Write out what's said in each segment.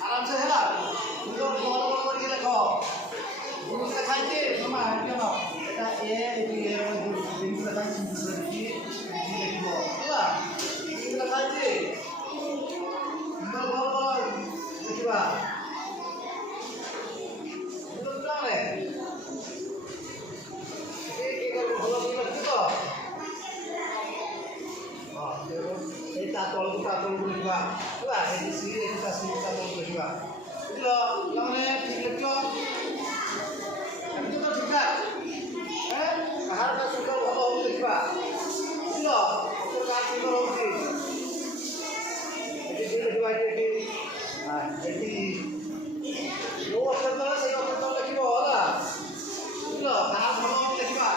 आराम से है गोल गोल करके देखो गुरु से खाइए मामा क्यों এটা এ দিনগুলো খাই চিন্তা কি দেখবো বুঝলা দিনগুলো খাইছে গোল গোল গোল দেখিবা বুঝলো তাহলে এই কি করব ভালো করে দেখো এই তাতলগুলো দেখিবা বুঝলা এই সিরি এটা সিরি তাতল দেখিবা বুঝলো মানে ঠিক লিখো itu kan juga harga sudah apa untuk kita sudah untuk kasih kalau sih jadi dua jadi jadi dua setelah saya bertemu lagi bola sudah tahap mau lagi pak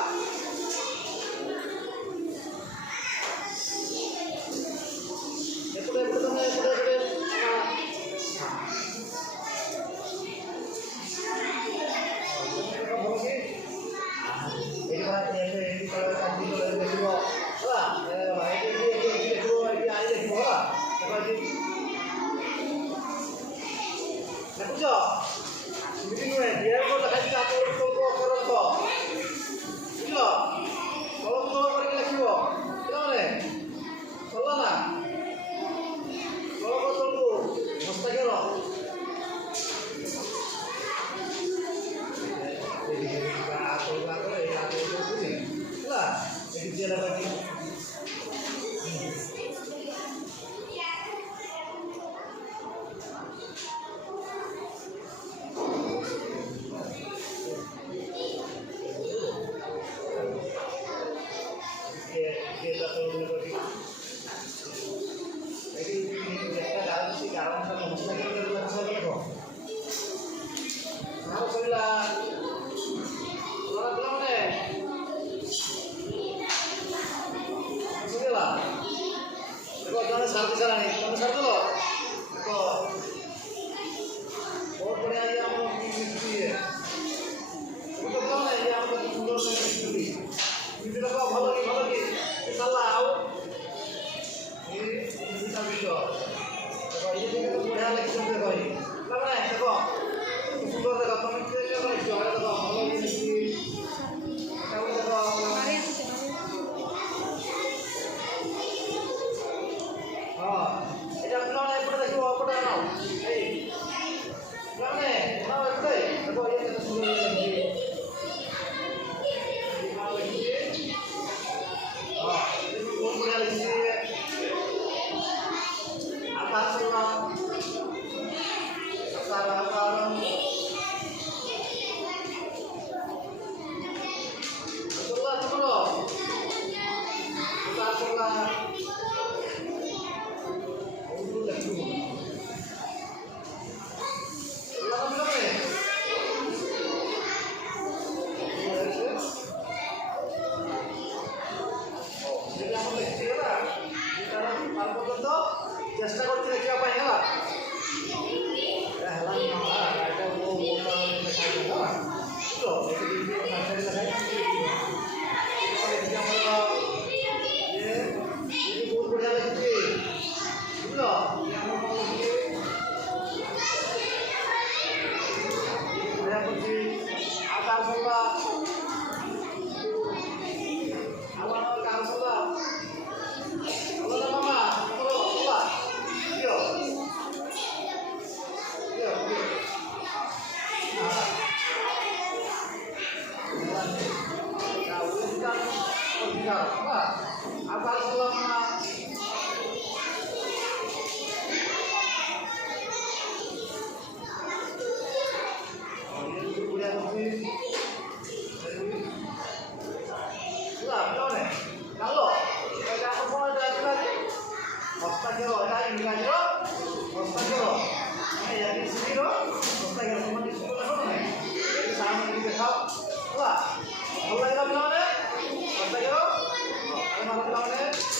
itu deh bertemu চেষ্টা করতে দেখিবা পাই হলা হেলা এটা ও মোটা দেখাই হলা তো এটা দিয়ে নার্সারি দেখাই এটা আমরা ये बहुत बढ़िया लगती है বুঝলো আমরা বলি बढ़िया করছি আকাশ বলা আমার কাজ বলা বলা মামা বলো বলা দিও দিও আকাশ বলা মামা Kalau kita semua ada lagi, hostagero, ada ingkiro, hostagero. Ini ya di sini loh, hostagero semua di sekolah loh nih. Jadi sama ini kita tahu, wah, mulai kita bilang deh, hostagero, kalau mau bilang deh.